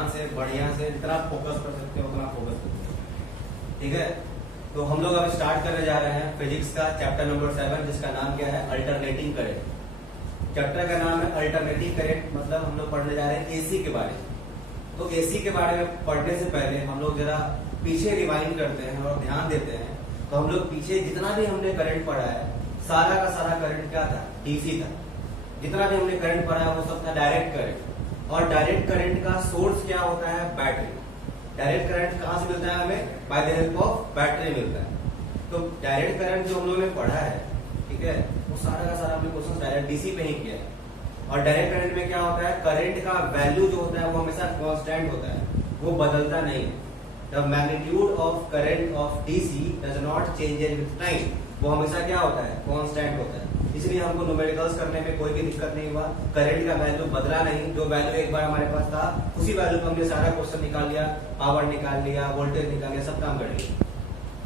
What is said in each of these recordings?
ध्यान से बढ़िया से जितना फोकस कर सकते हो उतना फोकस करो, ठीक है। तो हम लोग अब स्टार्ट करने जा रहे हैं फिजिक्स का चैप्टर नंबर 7, जिसका नाम क्या है, अल्टरनेटिंग करंट। चैप्टर का नाम है अल्टरनेटिंग करंट, मतलब हम लोग पढ़ने जा रहे हैं एसी के बारे में। तो एसी के बारे में पढ़ने से पहले हम लोग जरा पीछे रिवाइंड करते हैं और ध्यान देते हैं। तो हम लोग पीछे जितना भी हमने करंट पढ़ा है, सारा का सारा करंट क्या था, डीसी था। जितना भी हमने करंट पढ़ा है वो सब था डायरेक्ट करंट। और डायरेक्ट करंट का सोर्स क्या होता है, बैटरी। डायरेक्ट करंट कहां से मिलता है हमें, by the help of battery मिलता है। तो डायरेक्ट करंट जो हम लोगों ने पढ़ा है, ठीक है, वो सारा का सारा हमने क्वेश्चन डायरेक्ट डीसी पे ही किया है। और डायरेक्ट करंट में क्या होता है, करंट का वैल्यू जो होता है वो हमेशा कांस्टेंट होता है, वो बदलता नहीं। The magnitude of current of DC does not change with time, वो हमेशा क्या होता है, कांस्टेंट होता है। इसलिए हमको न्यूमेरिकल्स करने में कोई भी दिक्कत नहीं हुआ, करंट का वैल्यू बदला नहीं। जो वैल्यू एक बार हमारे पास था उसी वैल्यू पर हमने सारा क्वेश्चन निकाल लिया, पावर निकाल लिया, वोल्टेज निकाल लिया, सब काम कर लिया।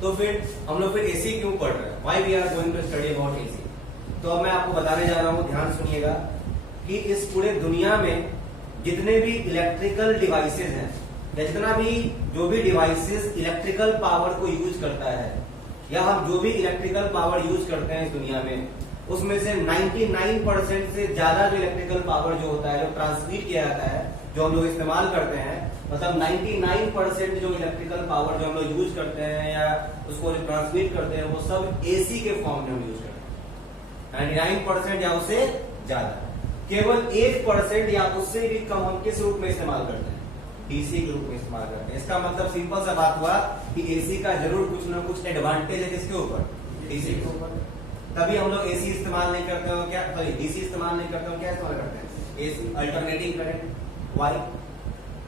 तो फिर हम लोग फिर एसी क्यों पढ़ रहे हैं, why we are going to study about AC. तो अब मैं आपको बताने जा रहा हूं, ध्यान सुनिएगा, कि इस पूरे दुनिया में जितने भी इलेक्ट्रिकल डिवाइसेस हैं, या जितना भी जो भी डिवाइसेस इलेक्ट्रिकल पावर को यूज करता है, या हम जो भी इलेक्ट्रिकल पावर यूज करते हैं इस दुनिया में, उसमें से 99% से ज्यादा जो इलेक्ट्रिकल पावर जो होता है, जो ट्रांसमिट किया जाता है, जो हम लोग इस्तेमाल करते हैं, मतलब 99% जो इलेक्ट्रिकल पावर जो हम लोग यूज करते हैं या उसको जो ट्रांसमिट करते हैं, वो सब एसी के फॉर्म में हम यूज करते हैं। 99% या उससे ज्यादा, केवल 1% या उससे भी कम हम किस रूप में इस्तेमाल करते हैं, डीसी के रूप में इस्तेमाल करते हैं। इसका मतलब सिंपल सा बात हुआ कि एसी का जरूर कुछ ना कुछ एडवांटेज है, किसके ऊपर, डीसी के ऊपर। तभी हम लोग एसी इस्तेमाल नहीं करते हो, क्या सॉरी डीसी इस्तेमाल नहीं करते हो, क्या इस्तेमाल करते हैं, एसी, अल्टरनेटिंग करंट। वाई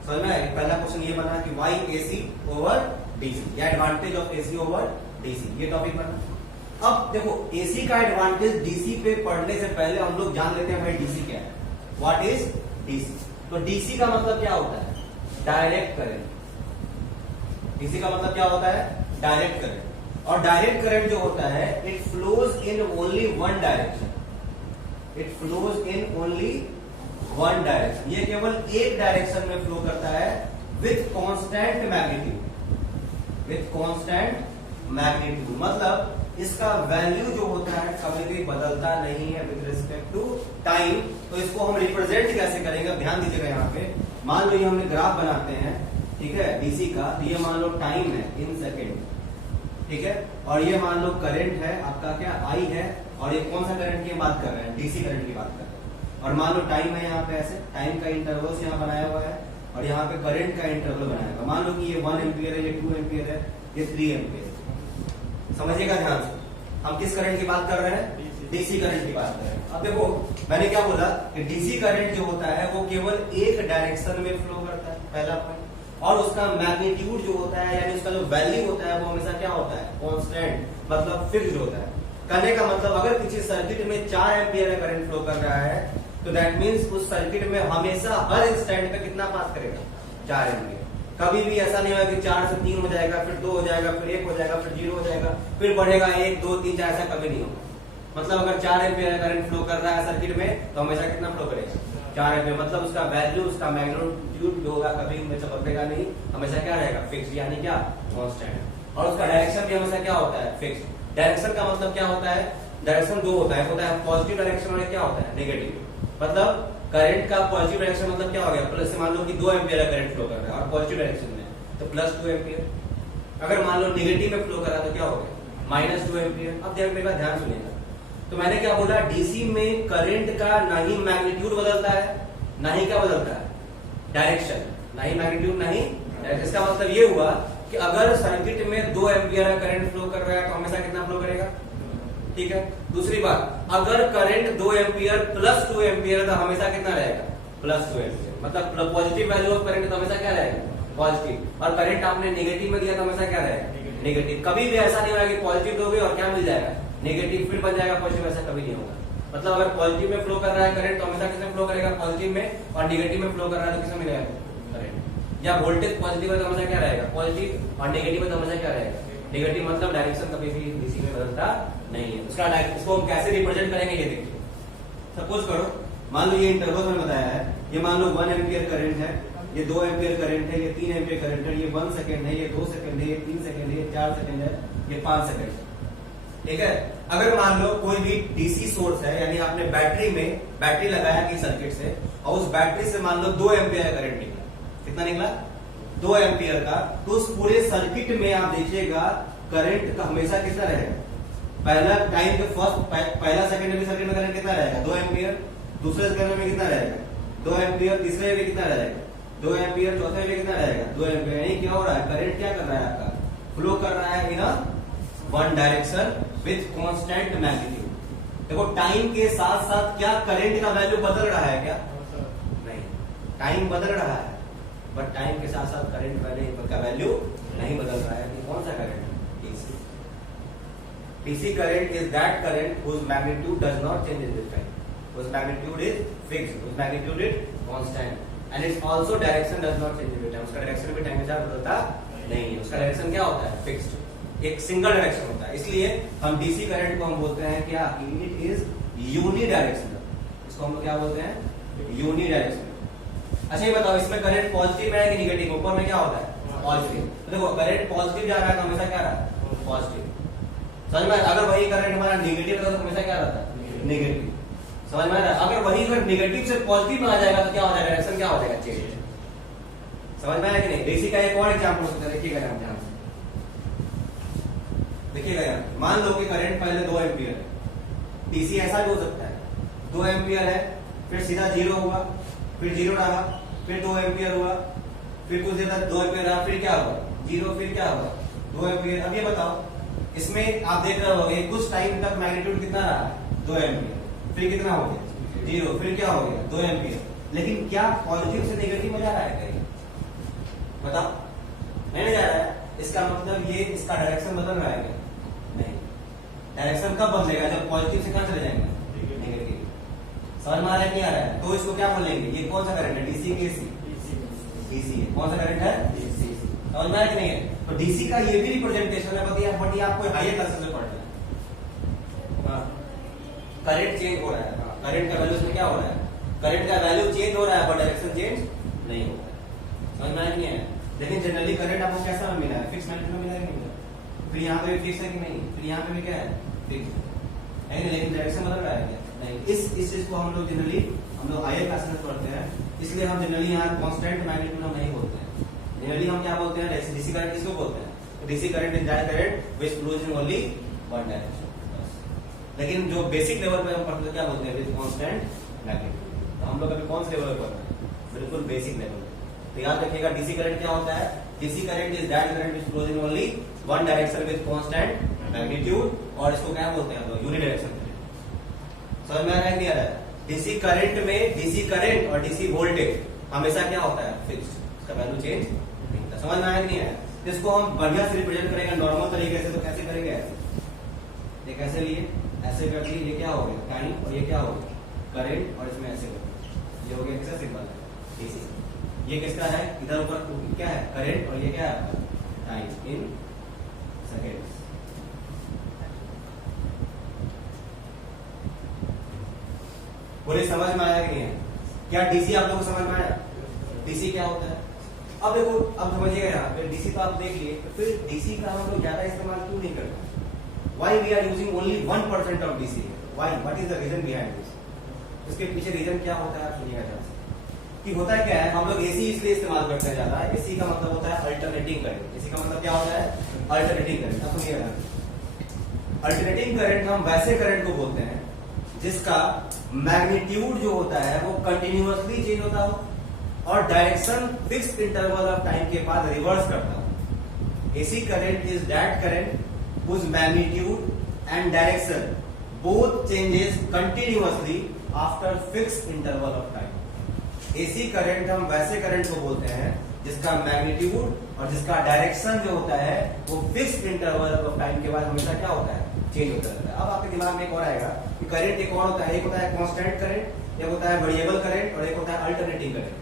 समझ में आया। पहला क्वेश्चन ये बना कि वाई एसी ओवर डीसी, या advantage of AC over DC, ये टॉपिक बना। अब देखो एसी का एडवांटेज डीसी पे पढ़ने से पहले हम लोग जान लेते हैं भाई डीसी क्या है, व्हाट इज डीसी। तो डीसी का मतलब क्या होता है, डायरेक्ट करंट। डीसी का मतलब क्या होता है, डायरेक्ट करंट। और डायरेक्ट करंट जो होता है, it flows in only one direction. It flows in only one direction, ये केवल एक डायरेक्शन में फ्लो करता है, with constant magnitude. With constant magnitude मतलब इसका वैल्यू जो होता है कभी भी बदलता नहीं है विद रिस्पेक्ट टू टाइम। तो इसको हम रिप्रेजेंट कैसे करेंगे, ध्यान दीजिएगा। यहाँ पे मान लो ये हमने ग्राफ बनाते हैं, ठीक है, डीसी का। तो ये मान लो टाइम है इन सेकेंड, ठीक है, और ये मान लो करंट है आपका, क्या आई है, और ये कौन सा करंट की बात कर रहे हैं, डीसी करंट की बात कर रहे हैं। और मान लो टाइम है यहाँ पे, ऐसे टाइम का इंटरवल यहाँ बनाया हुआ है, और यहाँ पे करंट का इंटरवल बनाया हुआ। मान लो कि ये 1 एम्पियर है, ये 2 एम्पियर है, ये 3 एम्पियर। समझिएगा ध्यान से, हम किस करंट की बात कर रहे हैं, डीसी करंट की बात कर रहे हैं। अब देखो मैंने क्या बोला कि डीसी करंट जो होता है वो केवल एक डायरेक्शन में फ्लो करता है, पहला पॉइंट। और उसका मैग्नीट्यूड जो होता है, यानी उसका जो वैल्यू होता है, वो हमेशा क्या होता है, कांस्टेंट, मतलब फिक्स्ड होता है। कहने का मतलब अगर किसी सर्किट में 4 एम्पियर का करंट फ्लो कर रहा है, तो दैट मीन्स उस सर्किट में हमेशा हर इंस्टेंट पे कितना पास करेगा, 4 एम्पियर। कभी भी ऐसा नहीं होगा कि 4 से 3 हो जाएगा, फिर 2 हो जाएगा, फिर 1 हो जाएगा, फिर 0 हो जाएगा, फिर बढ़ेगा 1, 2, 3, 4, ऐसा कभी नहीं होगा। मतलब अगर 4 एम्पियर करंट फ्लो कर रहा है सर्किट में, तो हमेशा कितना फ्लो करेगा, 4 एम्पियर। मतलब उसका वैल्यू, उसका मैग्नीट्यूड जो होगा कभी हमेशा बदलेगा नहीं, हमेशा क्या रहेगा, फिक्स, यानी क्या, कांस्टेंट। और उसका डायरेक्शन भी हमेशा क्या होता है, फिक्स। डायरेक्शन का मतलब क्या होता है, डायरेक्शन 2 होता है, पॉजिटिव डायरेक्शन और क्या होता है, नेगेटिव। मतलब करंट का पॉजिटिव डायरेक्शन मतलब क्या हो गया, प्लस से मान लो कि 2 एम्पियर का करंट फ्लो कर रहा है और पॉजिटिव डायरेक्शन में, तो +2 एम्पियर। अगर मान लो नेगेटिव में फ्लो कर रहा है तो क्या हो गया, -2 एम्पियर। अब मेरे पास ध्यान सुनिएगा, तो मैंने क्या बोला, डीसी में करंट का ना ही मैग्नीट्यूड बदलता है, ना ही क्या बदलता है, डायरेक्शन, ना ही मैग्नीट्यूड, ना ही डायरेक्शन। इसका मतलब ये हुआ कि अगर सर्किट में 2 एम्पियर का करंट फ्लो कर रहा है तो हमेशा कितना फ्लो करेगा, ठीक है। दूसरी बात, अगर करंट 2 एम्पियर +2 एम्पियर तो हमेशा कितना रहेगा, +2 एम्पियर। मतलब पॉजिटिव वैल्यू ऑफ करंट तो हमेशा क्या रहेगा, पॉजिटिव। और करंट आपने नेगेटिव में दिया तो हमेशा क्या रहेगा, नेगेटिव। कभी भी ऐसा नहीं होगा कि पॉजिटिव दोगे और क्या मिल जाएगा, नेगेटिव, फिर बन जाएगा पॉजिटिव, ऐसा कभी नहीं होगा। मतलब अगर पॉजिटिव में फ्लो कर रहा है करंट तो हमेशा किसमें फ्लो करेगा, पॉजिटिव में, और नेगेटिव में फ्लो कर रहा है तो किसमें मिलेगा, करंट। या वोल्टेज पॉजिटिव है तो हमेशा क्या रहेगा, पॉजिटिव, और नेगेटिव है तो हमेशा क्या रहेगा, नेगेटिव। मतलब डायरेक्शन कभी भी डीसी में बदलता नहीं है। उसका इसको हम कैसे रिप्रेजेंट करेंगे, ये देखिए। सपोज करो, मान लो ये इंटरवल में बताया है, ये मान लो 1 एम्पियर करंट है, ये 2 एम्पियर करंट है, ये 3 एम्पियर करंट है, ये 1 सेकंड है, ये 2 सेकंड है, ये 3 सेकंड है, ये 4 सेकंड है, ये 5 सेकंड है। ठीक है। अगर मान लो कोई भी डीसी सोर्स है, यानी आपने बैटरी लगाया कि सर्किट से, और उस बैटरी से मान लो 2 एम्पियर करंट निकला। कितना निकला? 2 एम्पियर का। तो उस पूरे सर्किट में आप देखिएगा करंट का हमेशा कितना रहेगा? पहला टाइम के पहला सेकंड में सर्किट में करंट कितना रहेगा? 2 एम्पियर। दूसरे सेकंड में कितना रहेगा? 2 एम्पियर। तीसरे में कितना रहेगा? 2 एम्पियर। चौथे में कितना रहेगा? 2 एम्पियर। यानी क्या हो रहा है? करंट क्या कर रहा है? आपका फ्लो कर रहा है in one direction with constant magnitude. देखो टाइम के साथ साथ क्या करंट का वैल्यू बदल रहा है क्या? नहीं, टाइम बदल रहा है, बट टाइम के साथ साथ करंट का वैल्यू नहीं बदल रहा है। कौन सा current? DC. DC current is that current whose magnitude does not change in with time, whose magnitude is fixed, whose magnitude is constant, and its also direction does not change with time. उसका direction भी time के साथ बदलता नहीं है। उसका direction क्या होता है? फिक्स्ड, एक सिंगल डायरेक्शन होता है। इसलिए हम डीसी करंट को हम बोलते हैं क्या? It is unidirectional. इसको हम लोग क्या बोलते हैं? Unidirectional. अच्छा ये बताओ, इसमें करंट पॉजिटिव है कि निगेटिव? ऊपर में क्या होता है? पॉजिटिव। तो देखो करंट पॉजिटिव जा रहा है तो हमेशा क्या रहा है? पॉजिटिव। समझ में? अगर वही करंट हमारा निगेटिव रहता तो हमेशा क्या रहता है? निगेटिव। समझ में? अगर वही निगेटिव से पॉजिटिव में आ जाएगा तो क्या हो जाएगा? डायरेक्शन क्या हो जाएगा? चेंज। समझ में आया कि नहीं? डीसी का एक और एग्जांपल हो सकता है, देखिएगा ध्यान से। देखिएगा यार, मान लो कि करंट पहले 2 एम्पियर है। डीसी ऐसा भी हो सकता है 2 एम्पियर है, फिर सीधा 0 हुआ, फिर 0 डाला, फिर 2 एम्पियर हुआ, फिर कुछ देर तक 2 एम्पियर रहा, फिर क्या हुआ? 0, फिर क्या हुआ? 2 एम्पियर। अब ये बताओ, इसमें आप देख रहे होंगे कुछ टाइम तक मैग्नीट्यूड कितना रहा? 2 एम्पियर। फिर कितना हो गया? 0। फिर क्या हो गया? 2 एम्पियर। लेकिन क्या पॉजिटिव से नेगेटिव में जा रहा है कहीं? बताओ, नहीं जा रहा है। इसका मतलब ये इसका डायरेक्शन बदल रहा है क्या? नहीं। डायरेक्शन कब बदलेगा? जब पॉजिटिव से कहां चले जाएंगे? नेगेटिव। समझ में आ रहा है? नहीं आ रहा है? तो इसको क्या बोलेंगे? ये कौन सा करंट है? डीसी के सी? डीसी है। कौन सा करंट है? डीसी। समझ में आया कि नहीं है? तो डीसी का ये भी रिप्रेजेंटेशन है, बट ये आपको हायर क्लासेस में पढ़ना है। करंट चेंज हो रहा है। करंट का वैल्यू इसमें क्या हो रहा है? करंट का वैल्यू चेंज हो रहा है, बट डायरेक्शन चेंज नहीं हो रहा है। समझ में आया कि नहीं है? लेकिन जनरली करंट आपको कैसा मिला है? फिक्स मैग्नीट्यूड में मिला है कि नहीं मिला? फिर यहाँ पे भी फिक्स है कि नहीं? फिर यहाँ पे भी क्या है? फिक्स है। लेकिन डायरेक्शन बदल रहा है क्या? नहीं। इस चीज को हम लोग जनरली हायर क्लासेस में पढ़ते हैं, इसलिए हम जनरली यहाँ कांस्टेंट मैग्नीट्यूड हम नहीं बोलते हैं। जनरली हम क्या बोलते हैं? डीसी करंट किसको बोलते हैं? DC current is that current which flows in only one direction. लेकिन जो बेसिक लेवल पे हम पढ़ते हैं क्या बोलते हैं? With constant magnitude. तो हम लोग अभी कौन से लेवल पर पढ़ रहे हैं? बिल्कुल बेसिक लेवल। तो याद रखिएगा डीसी करंट क्या होता है? DC current is that current which flows in only one direction with constant magnitude, और इसको क्या बोलते हैं हम लोग? Uni direction current. समझ में आ रहा है? नहीं आ रहा है? डीसी करंट में डीसी करंट और डीसी वोल्टेज हमेशा क्या होता है? फिक्स्ड। इसका वैल्यू चेंज नहीं होता। समझ में आया कि नहीं आया? इसको हम बढ़िया से रिप्रेजेंट करेंगे नॉर्मल तरीके से। तो कैसे करेंगे? ऐसे। ये कैसे लिए? ऐसे कर लिए। ये क्या हो गया? टाइम। और ये क्या हो गया? करंट। और इसमें ऐसे कर दिया। ये हो गया किसका सिंबल? डीसी। ये किसका है? इधर ऊपर क्या है? करंट। और ये क्या है? Time in seconds. बोले समझ में आया कि नहीं है? क्या डीसी आप लोगों को समझ में आया? डीसी क्या होता है? अब देखो, अब समझिएगा यहाँ पे डीसी तो आप देख लिए, तो फिर डीसी का हम लोग ज्यादा इस्तेमाल क्यों नहीं करते? Why we are using only 1% of DC? Why? What is the reason behind this? इसके पीछे रीजन क्या होता है? आप सुनिएगा ध्यान से। कि होता है क्या है, हम लोग एसी इसलिए इस्तेमाल करते हैं ज्यादा। एसी का मतलब होता है अल्टरनेटिंग करंट। एसी का मतलब क्या होता है? Alternating current. अब सुनिएगा, अल्टरनेटिंग करंट हम वैसे करंट को बोलते हैं जिसका मैग्नीट्यूड जो होता है वो कंटिन्यूअसली चेंज होता हो और direction fix interval of time के बाद रिवर्स करता हो। AC current is that current whose magnitude and direction both changes continuously after fixed interval of time. AC current हम वैसे करंट को बोलते हैं जिसका मैग्नीट्यूड और जिसका डायरेक्शन जो होता है वो फिक्स्ड इंटरवल ऑफ टाइम के बाद हमेशा क्या होता है? चेंज होता रहता है। अब आपके दिमाग में एक और आएगा कि करंट एक और होता है, एक होता है कांस्टेंट करंट, एक होता है वेरिएबल करंट, और एक होता है अल्टरनेटिंग करंट।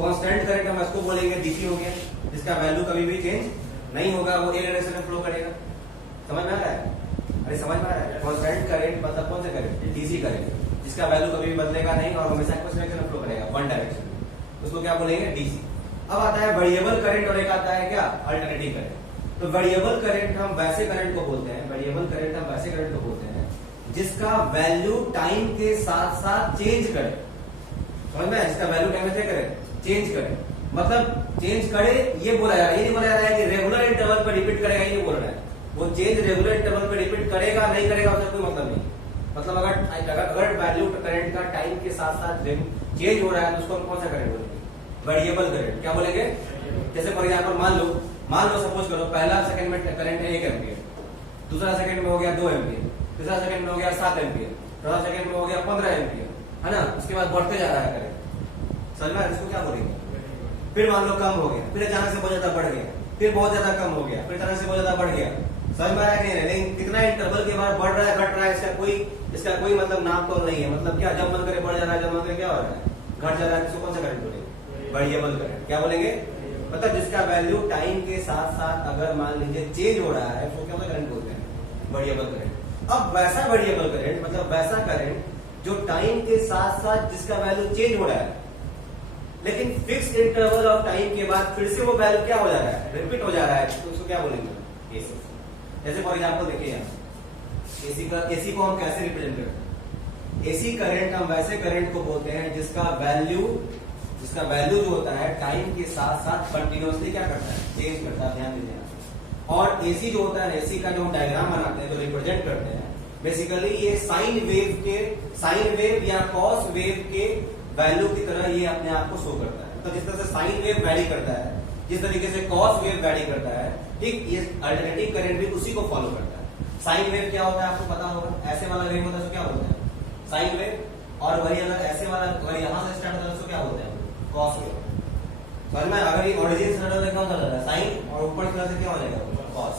कांस्टेंट करंट हम इसको बोलेंगे डीसी हो गया, जिसका वैल्यू कभी भी चेंज नहीं होगा, वो एक डायरेक्शन में फ्लो करेगा। समझ में आ रहा है? अरे समझ में आ रहा है? कांस्टेंट करंट मतलब कौन सा करंट? डीसी करंट, जिसका वैल्यू कभी भी बदलेगा नहीं और हमेशा कुछ डायरेक्शन में फ्लो करेगा, वन डायरेक्शन। उसको क्या बोलेंगे डीसी। अब आता है वेरिएबल करंट और एक आता है क्या अल्टरनेटिंग करंट। तो वेरिएबल करंट हम वैसे करंट को बोलते हैं, वेरिएबल करंट हम वैसे करंट को बोलते हैं जिसका वैल्यू टाइम के साथ साथ चेंज करे। समझ में, जिसका वैल्यू टाइम से करे चेंज करे, मतलब चेंज करे ये बोला जा रहा है, ये नहीं बोला जा रहा है कि रेगुलर इंटरवल पर रिपीट करेगा, ये नहीं बोल रहा है। वो चेंज रेगुलर इंटरवल पर रिपीट करेगा नहीं करेगा उसका कोई मतलब नहीं। मतलब अगर वैल्यू करंट का टाइम के साथ साथ चेंज हो रहा है तो उसको हम कौन सा करंट बोलेंगे, वेरिएबल करंट। क्या बोलेंगे, जैसे फॉर एग्जाम्पल मान लो सपोज करो पहला सेकंड में करंट है 1 एम्पियर, दूसरा सेकंड में हो गया 2 एम्पियर, तीसरा सेकंड में हो गया 7 एम्पियर, चौथा सेकंड में हो गया 15 एम्पियर, है ना। उसके बाद बढ़ते जा रहा है करंट, समझ में, इसको क्या बोलेंगे। फिर मान लो कम हो गया, फिर अचानक से बहुत ज्यादा बढ़ गया, फिर बहुत ज्यादा कम हो गया, फिर अचानक से बहुत ज्यादा बढ़ गया। समझ में आ रहा है नहीं, लेकिन कितना इंटरवल के बाद बढ़ रहा है घट रहा है इसका कोई मतलब नाम तो नहीं है। मतलब क्या, जब मन करे बढ़ जा रहा है, जब मन करे क्या हो रहा है घट जा रहा है, इसको कौन सा करंट बोलेंगे, वेरिएबल करंट। क्या बोलेंगे, मतलब जिसका वैल्यू टाइम के साथ साथ अगर मान लीजिए चेंज हो रहा है तो क्या करंट बोलते हैं, वेरिएबल करंट। अब वैसा वेरिएबल करंट मतलब वैसा करंट जो टाइम के साथ साथ जिसका वैल्यू चेंज हो रहा है लेकिन फिक्स इंटरवल ऑफ टाइम के बाद फिर से वो वैल्यू क्या हो जा रहा है, रिपीट हो जा रहा है, तो उसको क्या बोलेंगे, एसी। जैसे फॉर एग्जांपल देखिए यहाँ एसी को हम कैसे रिप्रेजेंट करते हैं, एसी करंट हम वैसे करंट को बोलते हैं जिसका वैल्यू जो होता है टाइम के साथ साथ कंटिन्यूअसली क्या करता है, चेंज करता है। ध्यान दीजिए। और एसी जो होता है, एसी का जो हम डायग्राम बनाते हैं, जो रिप्रेजेंट करते हैं, बेसिकली ये साइन वेव या कॉस वेव के वैल्यू की तरह ये अपने आप को शो करता है। तो जिस तरह से साइन वेव वैरी करता है, जिस तरीके से कॉस वेव वैरी करता है, ठीक ये अल्टरनेटिव करंट भी उसी को फॉलो करता है। साइन वेव क्या होता है आपको पता होगा, ऐसे वाला वेव होता है तो क्या बोलते हैं, साइन वेव। और वही अगर ऐसे वाला अगर यहां से स्टार्ट होता है तो क्या बोलते हैं, कॉस वेव। समझ में, अगर ये ओरिजिन से स्टार्ट होता है क्या होता है, साइन, और ऊपर की तरफ से क्या हो जाएगा, कॉस।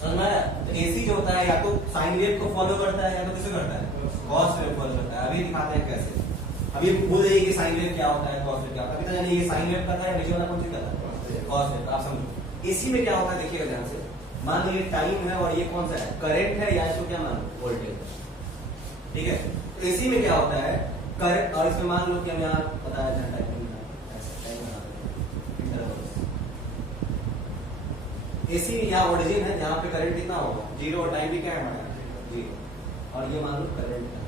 समझ में, तो एसी जो होता है या तो साइन वेव को फॉलो करता है या तो किसे करता है, कॉस वेव फॉलो करता है। अभी दिखाते हैं कैसे। अभी भूल जाइए कि साइन वेव क्या होता है, कॉस वेव क्या होता है। अभी तो जानिए ये साइन वेव करता है, नीचे वाला कौन सी करता है, कॉस वेव। आप समझो एसी में क्या होता है, देखिएगा ध्यान से। मान लो ये टाइम है और ये कौन सा है, करंट है, या इसको क्या मान, वोल्टेज। ठीक है, तो एसी में क्या होता है, करंट, और इसमें मान लो कि हम यहाँ बताया था टाइम, एसी यहाँ ओरिजिन है जहाँ पे करंट कितना होगा, 0, और टाइम भी क्या है हमारा 0, और ये मान लो करंट है।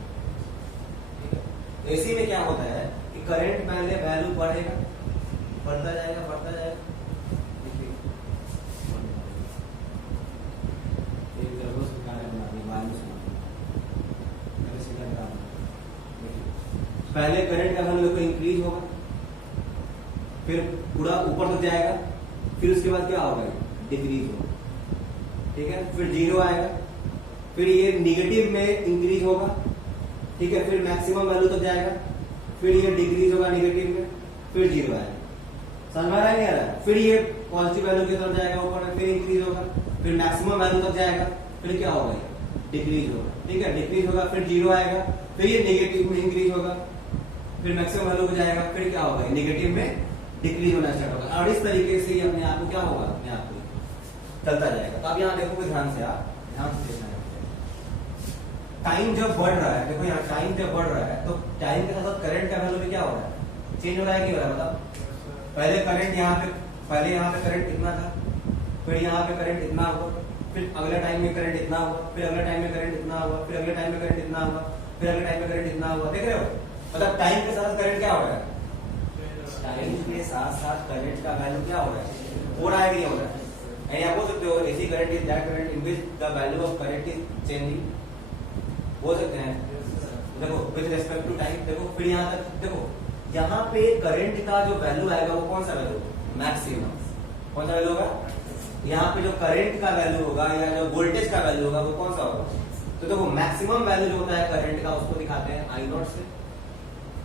ठीक है, एसी में क्या होता है कि करंट पहले वैल्यू बढ़ेगा, बढ़ता जाएगा, बढ़ता जाएगा। पहले करंट का वैल्यू इंक्रीज होगा, फिर पूरा ऊपर तक जाएगा, फिर उसके बाद क्या होगा, डिक्रीज होगा। ठीक है, फिर 0 आएगा, फिर ये निगेटिव में इंक्रीज होगा। ठीक है, फिर मैक्सिमम वैल्यू तक जाएगा, फिर ये डिक्रीज होगा निगेटिव में, फिर 0 आएगा। समझ में आ रहा है नहीं आ रहा है? फिर ये पॉजिटिव वैल्यू की तरफ जाएगा ऊपर में, फिर इंक्रीज होगा, फिर मैक्सिमम वैल्यू तक जाएगा, फिर क्या होगा, डिक्रीज होगा। ठीक है, डिक्रीज होगा, फिर 0 आएगा, फिर ये निगेटिव में इंक्रीज होगा, फिर मैक्सिमम वैल्यू पे जाएगा, फिर क्या होगा, नेगेटिव में डिक्रीज होना स्टार्ट होगा। और इस तरीके से अपने आप को क्या होगा, अपने आप को चलता जाएगा। तो आप यहाँ देखोगे ध्यान से, आप ध्यान से देखना है। टाइम जब बढ़ रहा है, देखो यहाँ टाइम जब बढ़ रहा है तो टाइम के साथ करंट का वैल्यू भी क्या हो रहा है, चेंज हो रहा है, क्या हो रहा है, मतलब पहले करंट यहाँ पे करंट इतना था, फिर यहाँ पे करंट इतना हुआ, फिर अगले टाइम में करंट इतना हुआ, फिर अगले टाइम में करंट इतना हुआ, फिर अगले टाइम में करंट इतना हुआ, फिर अगले टाइम में करंट इतना हुआ। देख रहे हो, मतलब टाइम के साथ करंट क्या हो रहा है, टाइम के साथ साथ करंट का वैल्यू क्या हो रहा है, हो रहा है कि नहीं हो रहा है। आप बोल सकते हो AC current is that current in which the value of current is changing, बोल सकते हैं। देखो विद रिस्पेक्ट टू टाइम, देखो फिर यहाँ तक देखो, यहाँ पे करंट का जो वैल्यू आएगा वो कौन सा वैल्यू, मैक्सिमम। कौन सा वैल्यू होगा, यहाँ पे जो करंट का वैल्यू होगा या जो वोल्टेज का वैल्यू होगा वो कौन सा होगा। तो देखो मैक्सिमम वैल्यू जो होता है करंट का उसको दिखाते हैं I0 से,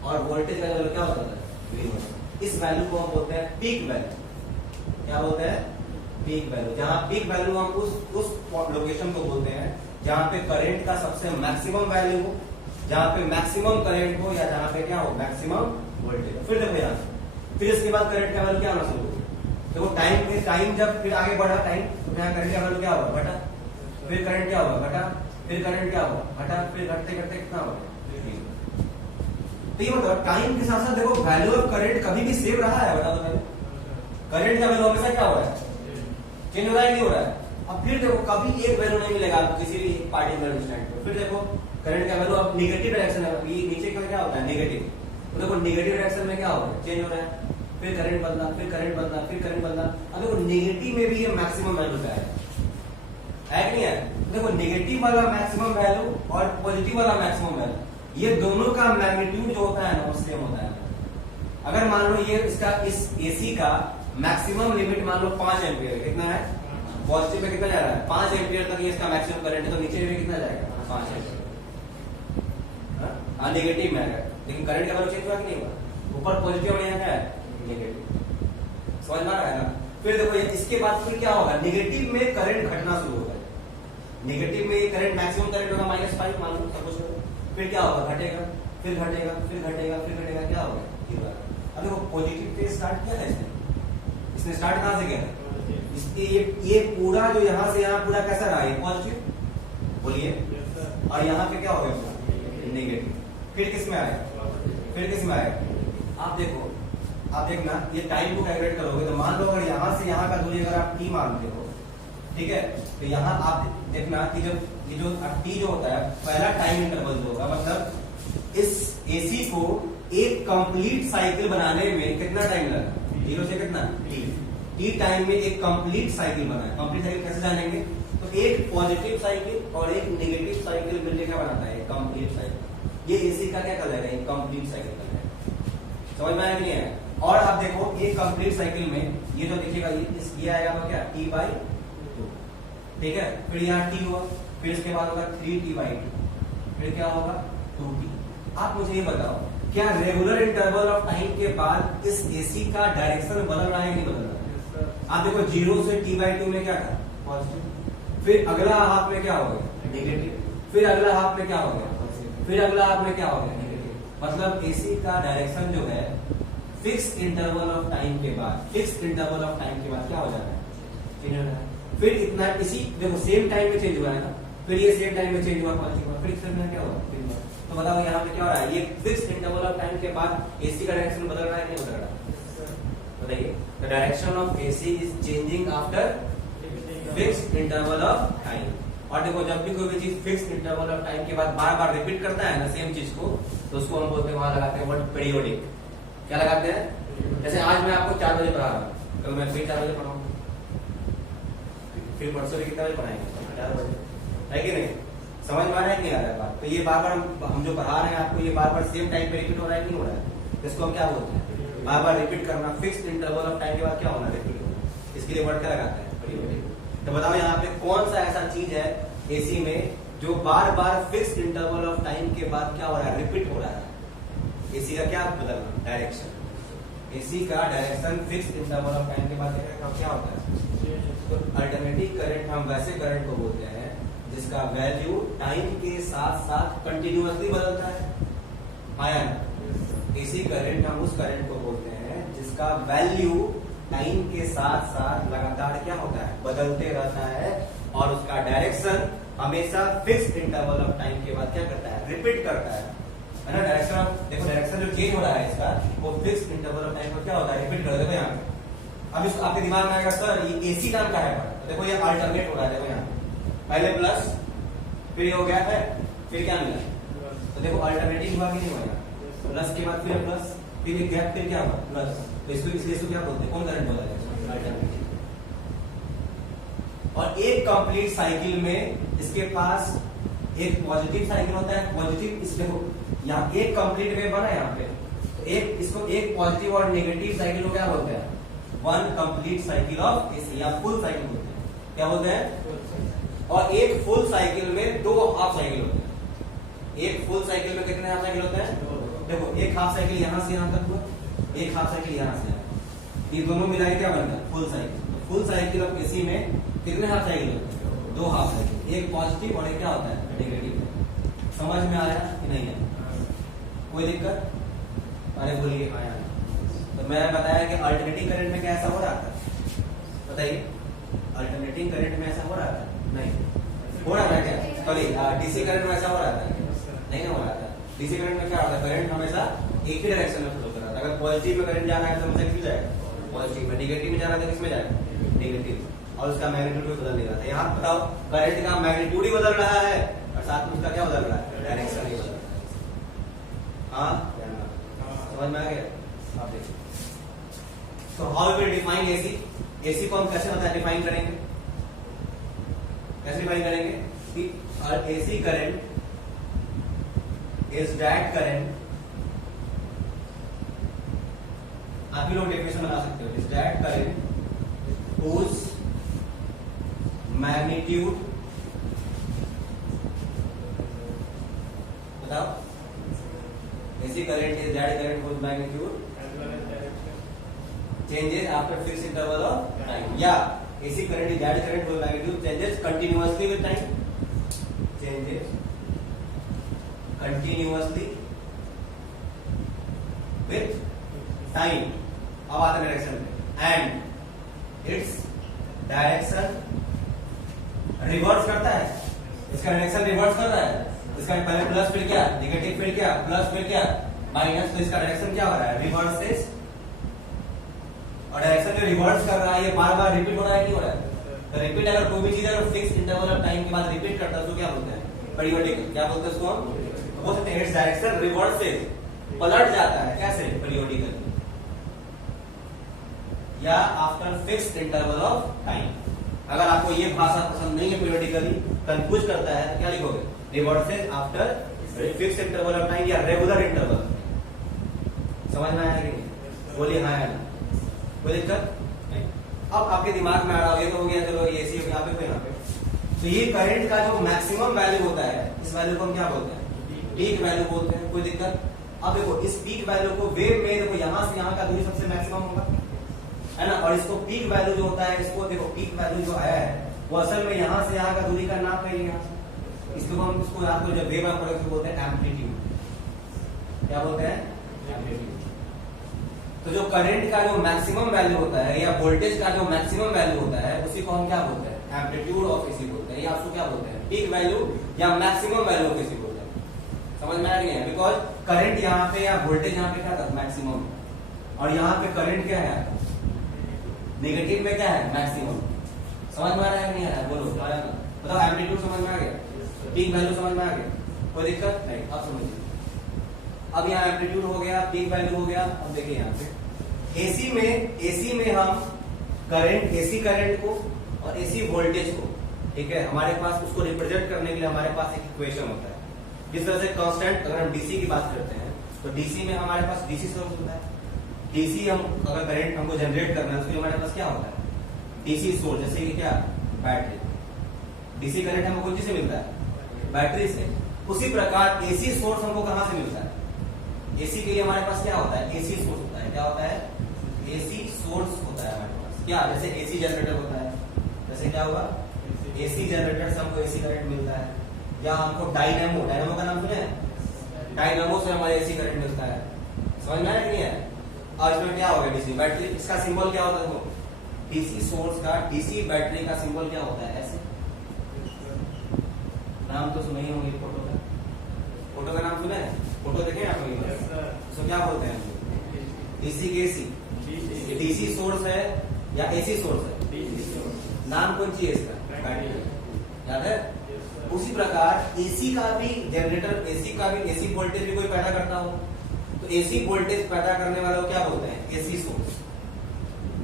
और वोल्टेज का वैल्यू क्या होता है, V0। इस वैल्यू को हम बोलते हैं पीक वैल्यू। क्या बोलते हैं, पीक वैल्यू। जहां पीक वैल्यू हम उस लोकेशन को बोलते हैं जहां पे करंट का सबसे मैक्सिमम वैल्यू हो, जहां पे मैक्सिमम करंट हो, या जहां पे क्या हो, मैक्सिमम वोल्टेज। फिर देखो यहाँ, फिर इसके बाद करंट का वैल्यू क्या होना शुरू हो, देखो टाइम जब फिर आगे बढ़ा टाइम, तो यहाँ करंट का वैल्यू क्या होगा, घटा, फिर करंट क्या होगा, घटा, फिर करंट क्या होगा, घटा, फिर घटते घटते कितना होगा। तो ये बताओ टाइम के साथ साथ देखो वैल्यू ऑफ करंट कभी भी सेम रहा है? बता दो पहले, करंट का वैल्यू हमेशा क्या हो रहा है? चेंज हो रहा है, नहीं हो रहा है? अब फिर देखो कभी एक वैल्यू नहीं मिलेगा आपको किसी भी पार्टिकुलर इंस्टेंट पे। फिर देखो करंट का वैल्यू अब निगेटिव डायरेक्शन है, ये नीचे का क्या होता है? नेगेटिव। तो देखो नेगेटिव डायरेक्शन में क्या हो रहा है? चेंज हो रहा है, फिर करंट बदला, फिर करंट बदला, फिर करंट बदला। अब देखो नेगेटिव में भी ये मैक्सिमम वैल्यू का है कि नहीं है? देखो नेगेटिव वाला मैक्सिमम वैल्यू और पॉजिटिव वाला मैक्सिमम वैल्यू, ये दोनों का मैग्नीट्यूड जो होता है ना वो सेम होता है। अगर मान लो ये इसका इस एसी का मैक्सिमम लिमिट मान लो 5 एम्पियर, कितना है? पॉजिटिव में कितना जा रहा है? 5 एम्पियर तक ये इसका मैक्सिमम करंट है, तो नीचे में कितना जाएगा? 5 एम्पियर। हाँ नेगेटिव में है, लेकिन करंट का वैल्यू चेंज हुआ कि नहीं हुआ? ऊपर पॉजिटिव और यहाँ क्या है? नेगेटिव। समझ में आ रहा है ना? फिर देखो इसके बाद फिर क्या होगा? नेगेटिव में करंट घटना शुरू होगा। नेगेटिव में करंट मैक्सिमम करंट होगा -5 मान लो सपोज करो। फिर क्या होगा? घटेगा, फिर घटेगा, फिर घटेगा, फिर घटेगा, क्या होगा? अब देखो पॉजिटिव पे स्टार्ट किया है इसने स्टार्ट कहां से किया है? इसके ये पूरा जो यहाँ से यहाँ पूरा कैसा रहा? ये पॉजिटिव, बोलिए, और यहाँ पे क्या हो गया? नेगेटिव। फिर किस में आएगा? फिर किस में आएगा? आप देखो, आप देखना ये टाइम को कैलकुलेट करोगे तो मान लो अगर यहाँ से यहाँ का दूरी अगर आप t मानते हो, ठीक है, तो यहाँ आप देखना कि जब ये जो t जो होता है पहला टाइम इंटरवल जो होगा, मतलब इस एसी को एक कंप्लीट साइकिल बनाने में कितना टाइम लगा? 0 से कितना t टाइम में एक कंप्लीट साइकिल बना है। कंप्लीट साइकिल कैसे जानेंगे? तो एक पॉजिटिव साइकिल और एक नेगेटिव साइकिल मिलकर क्या बनाता है? Complete cycle. ये एसी का क्या कहलाएगा? एक कंप्लीट साइकिल कहलाएगा। समझ में आया कि नहीं आया? और आप देखो एक कंप्लीट साइकिल में ये जो दिखेगा ये आएगा तो क्या? t/2, ठीक है। फिर यहाँ t हुआ, फिर इसके बाद होगा 3t/2, फिर क्या होगा? 2t। आप मुझे ये बताओ क्या रेगुलर इंटरवल ऑफ टाइम के बाद इस एसी का डायरेक्शन बदल रहा है कि नहीं बदल रहा है? आप देखो 0 से t/2 में क्या था? पॉजिटिव। फिर अगला हाफ में क्या हो गया? नेगेटिव। फिर अगला हाफ में क्या हो गया? फिर अगला हाफ में क्या हो गया? नेगेटिव। मतलब एसी का डायरेक्शन जो है फिक्स इंटरवल ऑफ टाइम के बाद, फिक्स इंटरवल ऑफ टाइम के बाद क्या हो जाता है? चेंज हो रहा है। फिर इतना इसी देखो सेम टाइम में चेंज हुआ है ना, फिर ये सेम टाइम में चेंज हुआ पॉजिटिव, फिर सेम में क्या हुआ? तो बताओ यहाँ पे क्या हो रहा है? ये फिक्स इंटरवल ऑफ टाइम के बाद एसी का डायरेक्शन बदल रहा है कि नहीं बदल रहा? बताइए। The direction of AC is changing after fix interval of time. और देखो जब भी कोई भी चीज फिक्स इंटरवल ऑफ टाइम के बाद बार बार रिपीट करता है ना सेम चीज को, तो उसको हम बोलते हैं, वहां लगाते हैं वर्ड पीरियोडिक। क्या लगाते हैं? जैसे आज मैं आपको 4 बजे पढ़ा रहा हूँ, तो मैं फिर 4 बजे पढ़ाऊंगा, फिर परसों भी कितना बजे पढ़ाएंगे? 4 बजे, है कि नहीं? समझ में आ रहा है कि नहीं आ रहा है बात? तो ये बार बार हम जो पढ़ा रहे हैं आपको, ये बार बार सेम टाइम पे रिपीट हो रहा है कि नहीं हो रहा है? इसको हम क्या बोलते हैं? बार बार रिपीट करना, फिक्स इंटरवल ऑफ टाइम के बाद क्या होना? रिपीट होना। इसके लिए वर्ड क्या लगाते हैं? पीरियोडिक। तो बताओ यहाँ पे कौन सा ऐसा चीज है एसी में जो बार बार फिक्स इंटरवल ऑफ टाइम के बाद क्या हो रहा है? रिपीट हो रहा है। एसी का क्या बदलना? डायरेक्शन। एसी का direction fix interval of time के बाद क्या होता है? तो अल्टरनेटिंग करंट हम वैसे करंट को बोलते हैं जिसका वैल्यू टाइम के साथ साथ कंटिन्यूअसली बदलता है। आया ना? एसी करंट हम उस करंट को बोलते हैं जिसका वैल्यू टाइम के साथ साथ लगातार क्या होता है? बदलते रहता है, और उसका डायरेक्शन हमेशा फिक्स इंटरवल ऑफ टाइम के बाद क्या करता है? रिपीट करता है ना? डायरेक्शन ऑफ देखो डायरेक्शन जो चेंज हो रहा है इसका वो फिक्स इंटरवल ऑफ टाइम पर क्या होता है? रिपीट कर देखो यहाँ पे। अब इस आपके दिमाग में आएगा सर ये एसी नाम का है, तो देखो ये अल्टरनेट हो रहा है। देखो यहाँ पहले प्लस, फिर ये हो गया है, फिर क्या मिला? तो देखो अल्टरनेटिंग हुआ कि नहीं हुआ? प्लस के बाद फिर प्लस, फिर एक गैप, फिर क्या हुआ? प्लस। तो इसको इसलिए इसको क्या बोलते हैं? कौन करंट बोला जाएगा? अल्टरनेटिंग। और एक कंप्लीट साइकिल में इसके पास एक पॉजिटिव साइकिल होता है। पॉजिटिव इस देखो यहाँ एक कंप्लीट वेव बना यहाँ पे, तो एक इसको एक पॉजिटिव और नेगेटिव साइकिल को क्या बोलते हैं? One complete cycle of AC या फुल साइकिल बोलते हैं। क्या बोलते हैं? और एक फुल साइकिल में 2 हाफ साइकिल होते हैं। एक फुल साइकिल में कितने हाफ साइकिल होते हैं? देखो एक हाफ साइकिल यहाँ से यहाँ तक हुआ, एक हाफ साइकिल यहाँ से यहाँ, ये दोनों मिला के क्या बनता है? Full cycle. तो फुल साइकिल ऑफ एसी में कितने हाफ साइकिल होते हैं? 2 हाफ साइकिल, एक पॉजिटिव और एक क्या होता है? नेगेटिव। समझ में आया कि नहीं है? कोई दिक्कत? अरे बोलिए आया। तो मैंने बताया कि अल्टरनेटिंग करंट में क्या ऐसा हो रहा था? बताइए, अल्टरनेटिंग करंट में ऐसा हो रहा था? नहीं हो रहा था क्या? सॉरी डीसी करंट में ऐसा हो रहा था? नहीं हो रहा था। डीसी करंट में क्या होता है? करंट हमेशा एक ही डायरेक्शन में फ्लो कर रहा था। अगर पॉजिटिव में करंट जा रहा है तो हमेशा किस जाएगा, पॉजिटिव में। नेगेटिव में जा रहा था किसमें जाएगा, नेगेटिव, और उसका मैग्नीट्यूड भी बदल नहीं रहा था। यहाँ बताओ करंट का मैग्नीट्यूड ही बदल रहा है और साथ में उसका क्या बदल रहा है, डायरेक्शन ही बदल रहा है। हाँ समझ में आ गया। आप देखिए, तो how will define AC, AC को हम कैसे बताया डिफाइन करेंगे, कैसे डिफाइन करेंगे कि AC current is that current, आप ही लोग डेफिनेशन बना सकते हो, is that current whose magnitude, बताओ, AC current is that current whose magnitude changes after fixed interval of time, या AC current is that current whose magnitude changes continuously with time, changes continuously with time। अब आता है direction पे, and its direction reverse करता है, इसका direction reverse कर रहा है, इसका पहले प्लस फिर क्या, नेगेटिव फिर क्या, प्लस फिर क्या, माइनस, तो इसका डायरेक्शन क्या हो रहा है, रिवर्सेस, और डायरेक्शन में रिवर्स कर रहा है, ये बार बार रिपीट हो रहा है, नहीं हो रहा है। तो रिपीट अगर कोई भी चीज अगर फिक्स इंटरवल ऑफ टाइम के बाद रिपीट करता है तो क्या बोलते हैं, पीरियोडिक, क्या बोलते हैं उसको हम, बोल सकते हैं इट्स डायरेक्शन रिवर्सेस, पलट जाता है, कैसे, पीरियोडिकली या after fixed interval of time. अगर आपको ये भाषा पसंद नहीं है, पीरियोडिकली कंफ्यूज करता है, तो क्या लिखोगे, reverses after fixed interval of time या रेगुलर इंटरवल। समझ में आया कि नहीं, बोलिए हाँ या ना, कोई दिक्कत नहीं। अब आपके दिमाग में आ रहा हो, ये तो हो गया, चलो ये एसी यहाँ पे यहाँ पे, तो ये करंट का जो मैक्सिमम वैल्यू होता है, इस वैल्यू को हम क्या बोलते हैं, पीक वैल्यू बोलते हैं, कोई दिक्कत। अब देखो इस पीक वैल्यू को वेव में देखो यहाँ से यहाँ का दूरी सबसे मैक्सिमम होगा, है ना, और इसको पीक वैल्यू जो होता है, इसको देखो पीक वैल्यू जो आया है वो असल में यहाँ से यहाँ का दूरी का नाप है, यहाँ से इसको हम इसको आपको जब वेव आप पढ़ोगे बोलते हैं एम्पलीट्यूड, क्या बोलते हैं, एम्पलीट्यूड। तो जो करंट का जो मैक्सिमम वैल्यू होता है या वोल्टेज का जो मैक्सिमम वैल्यू होता है उसी को हम क्या बोलते हैं, एम्पलीट्यूड ऑफ एसी बोलते हैं, या उसको क्या बोलते हैं, पीक वैल्यू या मैक्सिमम वैल्यू ऑफ एसी बोलते हैं। समझ में आ रही है, बिकॉज करंट यहाँ पे या वोल्टेज यहाँ पे क्या था, मैक्सिमम, और यहाँ पे करंट क्या है, नेगेटिव में क्या है, मैक्सिमम। समझ में आ रहा है नहीं आ रहा है, बोलो बताओ, एम्पलीट्यूड समझ में आ गया, पीक वैल्यू समझ में आ गया, कोई दिक्कत नहीं। अब समझिए, अब यहाँ एम्पलीट्यूड हो गया, पीक वैल्यू हो गया। अब देखिए यहाँ पे एसी में हम करंट, एसी करंट को और एसी वोल्टेज को, ठीक है, हमारे पास उसको रिप्रेजेंट करने के लिए हमारे पास एक इक्वेशन होता है। जिस तरह से कांस्टेंट, अगर हम डीसी की बात करते हैं तो डीसी में हमारे पास डीसी सोर्स होता है, डीसी हम अगर करंट हमको जनरेट करना है उसके लिए हमारे पास क्या होता है, डीसी सोर्स, जैसे कि क्या, बैटरी। डीसी करंट हमको कौन से मिलता है, बैटरी से। उसी प्रकार एसी सोर्स हमको कहां से मिलता है, एसी के लिए हमारे पास क्या होता है, एसी सोर्स होता है। क्या होता है, एसी सोर्स होता है हमारे पास। क्या, जैसे एसी जनरेटर होता है, जैसे क्या हुआ, एसी जनरेटर से हमको एसी करंट मिलता है, या हमको डायनेमो, डायनेमो का नाम सुने, डायनेमो से हमारे एसी करंट मिलता है। समझ में आया नहीं है। और इसमें क्या होगा, डीसी बैटरी, इसका सिंबल क्या होता है, डीसी सोर्स का, डीसी बैटरी का सिंबल क्या होता है, ऐसे। नाम तो सुने ही होंगे, फोटो का, फोटो का नाम सुने, फोटो देखें आप, तो क्या बोलते हैं, डीसी के एसी, डीसी सोर्स है या एसी सोर्स है, नाम कौन सी है इसका, बैटरी, याद है। उसी प्रकार एसी का भी जनरेटर, एसी का भी एसी वोल्टेज भी कोई पैदा करता हो तो एसी वोल्टेज पैदा करने वाला को क्या बोलते हैं, एसी सोर्स।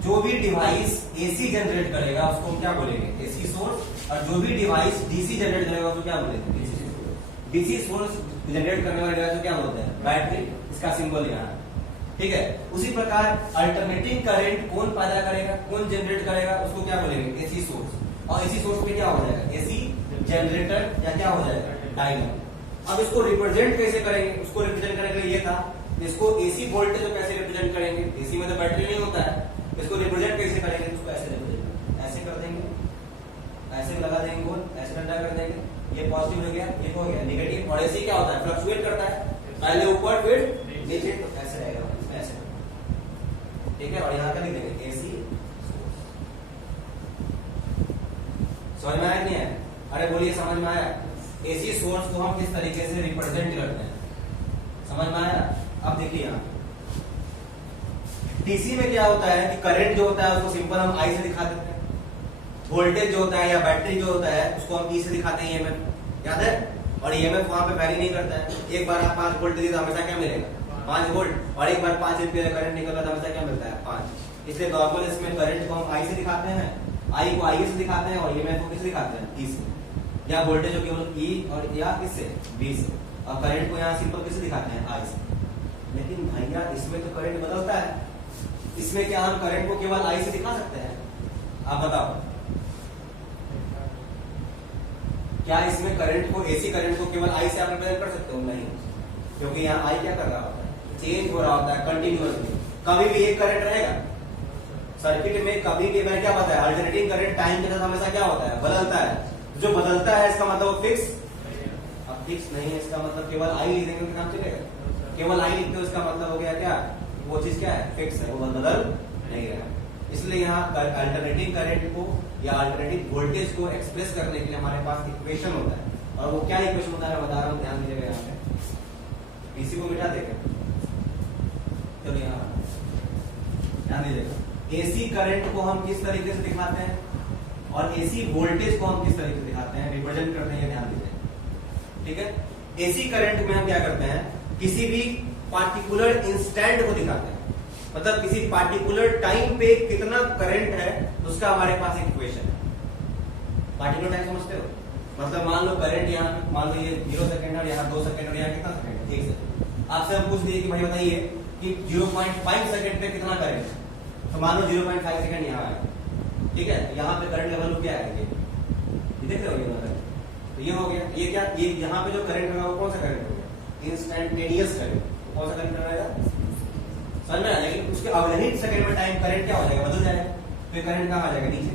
जो भी डिवाइस एसी जनरेट करेगा उसको हम क्या बोलेंगे, एसी सोर्स, और जो भी डिवाइस डीसी जनरेट करेगा उसको क्या बोलेंगे, DC source. DC source generate करने वाले डिवाइस को क्या बोलते हैं, बैटरी, इसका सिंबल यहाँ, ठीक है। उसी प्रकार अल्टरनेटिंग करंट कौन पैदा करेगा, कौन जनरेट करेगा, उसको क्या बोलेंगे, एसी सोर्स। और एसी सोर्स पे क्या हो जाएगा, एसी जनरेटर, या क्या हो जाएगा, डायनेमो। अब इसको रिप्रेजेंट कैसे करेंगे, उसको रिप्रेजेंट करने के लिए ये था, इसको एसी वोल्टेज को कैसे रिप्रेजेंट करेंगे, एसी में तो बैटरी नहीं होता है, इसको रिप्रेजेंट कैसे करेंगे, उसको ऐसे रिप्रेजेंट, ऐसे कर देंगे, ऐसे लगा देंगे गोल, ऐसे ठंडा कर देंगे, ये पॉजिटिव हो गया, ये हो गया नेगेटिव। और एसी क्या होता है, फ्लक्चुएट करता है, पहले ऊपर फिर नीचे, तो ऐसे रहेगा, इसमें ऐसे, ठीक है। और यहाँ का लिख देंगे एसी सोर्स। समझ में आया नहीं है, अरे बोलिए समझ में आया। एसी सोर्स को हम किस तरीके से रिप्रेजेंट करते हैं, समझ में आया। अब देखिए यहाँ डीसी में क्या होता है कि करंट जो होता है उसको सिंपल हम आई से दिखा देते हैं, वोल्टेज जो होता है या बैटरी जो होता है उसको हम ई से दिखाते हैं, ईएमएफ, याद है। और ईएमएफ वहां पे वैरी नहीं करता है। एक बार आप 5 वोल्ट दे तो हमेशा क्या मिलेगा, 5 वोल्ट, और एक बार 5 एम्पीयर करंट निकल रहा है तो हमेशा क्या मिलता है, 5। इसलिए नॉर्मल इसमें करंट को हम आई से दिखाते हैं, आई को आई से दिखाते हैं, और ईएमएफ को किससे दिखाते हैं, ई से, या वोल्टेज को केवल ई और या किससे, बी से, और करंट को यहाँ सिंपल किससे दिखाते हैं, आई से। लेकिन भैया इसमें तो करंट बदलता है, इसमें क्या हम करंट को केवल आई से दिखा सकते हैं, आप बताओ। क्या इसमें करंट को, एसी करंट को केवल आई से आप रिप्रेजेंट कर सकते हो, नहीं, क्योंकि यहाँ आई क्या कर रहा होता है, चेंज हो रहा होता है कंटिन्यूअसली। कभी भी एक करंट रहेगा सर्किट में, कभी भी मैंने क्या बताया, अल्टरनेटिंग करंट टाइम के साथ हमेशा क्या होता है, बदलता है। जो बदलता है इसका मतलब फिक्स, अब फिक्स नहीं है इसका मतलब केवल आई लिख देंगे काम चलेगा, केवल आई लिखते हो इसका मतलब हो गया क्या, वो चीज क्या है, फिक्स है, वो बदल नहीं रहा। इसलिए यहाँ अल्टरनेटिंग करंट को या अल्टरनेटिव वोल्टेज को एक्सप्रेस करने के लिए हमारे पास इक्वेशन होता है, और वो क्या इक्वेशन होता है मैं बता रहा हूँ, ध्यान दीजिएगा। यहाँ पे इसी को मिटा देगा, चलो यहाँ ध्यान दीजिएगा। एसी करंट को हम किस तरीके से दिखाते हैं और एसी वोल्टेज को हम किस तरीके से दिखाते हैं, रिप्रेजेंट करते हैं, ध्यान दीजिए, ठीक है। एसी करंट में हम क्या करते हैं, किसी भी पार्टिकुलर इंस्टेंट को दिखाते हैं, मतलब किसी पार्टिकुलर टाइम पे कितना करंट है उसका हमारे पास एक इक्वेशन है। पार्टिकुलर टाइम समझते हो, मतलब मान लो करंट यहाँ, मान लो ये 0 सेकंड और यहाँ 2 सेकंड और यहाँ कितना सेकंड है, 1 सेकंड। आपसे हम पूछ दिए कि भाई बताइए कि 0.5 सेकंड पे कितना करंट है, तो मान लो 0.5 सेकंड यहाँ है, ठीक है। यहाँ पे करंट लेवल क्या है, ये देख रहे हो, ये तो ये हो गया, ये क्या, ये यहाँ पे जो करंट होगा वो कौन सा करंट होगा, इंस्टेंटेनियस करंट, कौन सा करंट रहेगा, समझ में आ जाएगा। उसके अगले ही सेकंड में टाइम करंट क्या हो जाएगा, बदल जाएगा, फिर करंट कहाँ आ जाएगा, नीचे,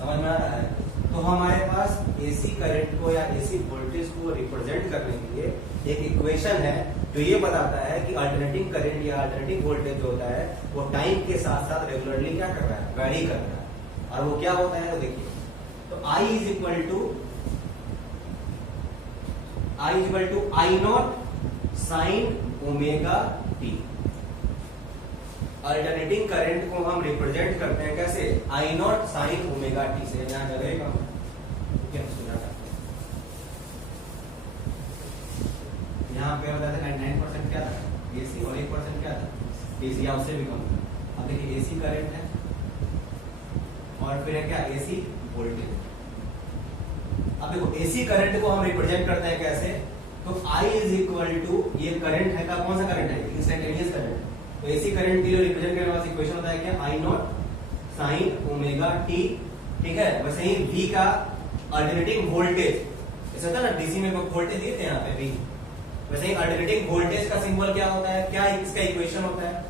समझ में आ रहा है। तो हमारे पास एसी करंट को या एसी वोल्टेज को रिप्रेजेंट करने के लिए एक इक्वेशन है जो ये बताता है कि अल्टरनेटिंग करंट या अल्टरनेटिंग वोल्टेज जो होता है वो टाइम के साथ साथ रेगुलरली क्या कर रहा है, वैरी कर रहा है। और वो क्या होता है, तो देखिए, तो I is equal to I naught sine omega t. Alternating current को हम रिप्रेजेंट करते हैं कैसे, I naught sine omega t से। यहाँ जगह यहाँ पे बताते 99% क्या था, एसी, और 1% क्या था, डीसी, या उससे भी कम। अब देखिए एसी करंट है और फिर है क्या, एसी वोल्टेज। अब देखो एसी करंट को हम रिप्रेजेंट करते हैं कैसे, तो I इज इक्वल टू, ये करंट है का कौन सा करंट है, इंस्टेंटेनियस करंट। तो एसी करंट के लिए रिप्रेजेंट करने वाला इक्वेशन होता है क्या, आई नॉट साइन ओमेगा टी, ठीक है। वैसे ही V का अल्टरनेटिंग वोल्टेज, ऐसा होता है ना, डीसी में वोल्टेज दिए थे यहाँ पे V, वैसे ही अल्टरनेटिंग वोल्टेज का सिंबल क्या होता है, क्या इसका इक्वेशन होता है,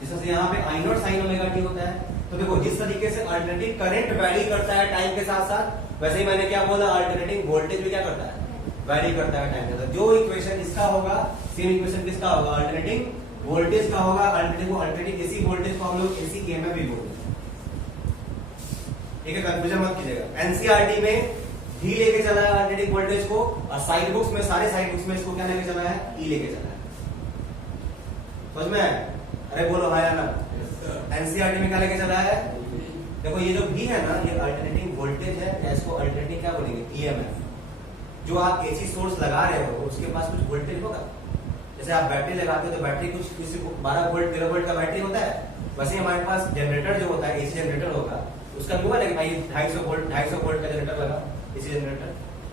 जिससे यहाँ पे आई नॉट साइन ओमेगा टी होता है। तो देखो जिस तरीके से अल्टरनेटिंग करंट वैरी करता है टाइम के साथ साथ, वैसे ही मैंने क्या बोला, अल्टरनेटिंग वोल्टेज भी क्या करता है, वैरी करता है टाइम के साथ। जो इक्वेशन इसका होगा सेम इक्वेशन किसका होगा, अल्टरनेटिंग वोल्टेज का होगा। अल्टरनेटिंग एसी वोल्टेज को हम लोग एसी ईएमएफ भी बोलते हैं, ठीक है, कंफ्यूजन मत कीजिएगा। एनसीईआरटी में भी लेके चला है अल्टरनेटिंग वोल्टेज को, और साइड बुक्स में, सारे साइड बुक्स में इसको क्या लेके चला है, ई लेके चला है, समझ में? अरे बोलो हाँ या ना। एनसीईआरटी में क्या लेके चला है, देखो ये जो भी है ना, ये अल्टरनेटिंग वोल्टेज है, या इसको अल्टरनेटिंग क्या बोलेंगे, ईएमएफ। जो आप एसी सोर्स लगा रहे हो उसके पास कुछ वोल्टेज होगा, जैसे आप बैटरी लगाते हो तो बैटरी कुछ 12 वोल्ट 13 वोल्ट का बैटरी होता है, वैसे हमारे पास जनरेटर जो होता है, एसी जनरेटर होगा, उसका भी होगा कि भाई 250 वोल्ट का जनरेटर लगा, एसी जनरेटर।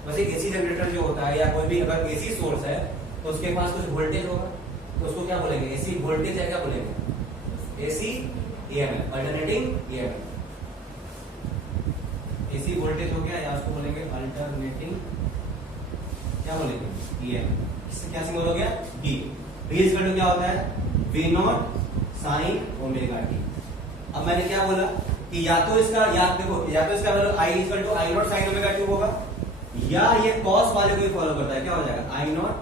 वैसे एसी जनरेटर जो होता है या कोई भी अगर एसी सोर्स है तो उसके पास कुछ वोल्टेज होगा, तो उसको क्या बोलेंगे, एसी वोल्टेज है, क्या बोलेंगे, AC EMF, alternating EMF. AC voltage हो गया, या उसको बोलेंगे अल्टरनेटिंग, क्या बोलेंगे, ईएमएफ। इससे क्या सिंबल हो गया, B. B is equal to क्या होता है, V naught sine omega t. अब मैंने क्या बोला कि या तो इसका, या देखो, या तो इसका value I equal to I naught sine omega t होगा, या ये कॉस वाले को ही फॉलो करता है, क्या हो जाएगा, I naught,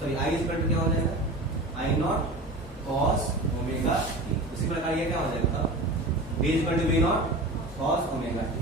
sorry I equal to क्या हो जाएगा, I naught cos omega T. उसी प्रकार ये क्या हो जाएगा, B equal to V naught cos omega T.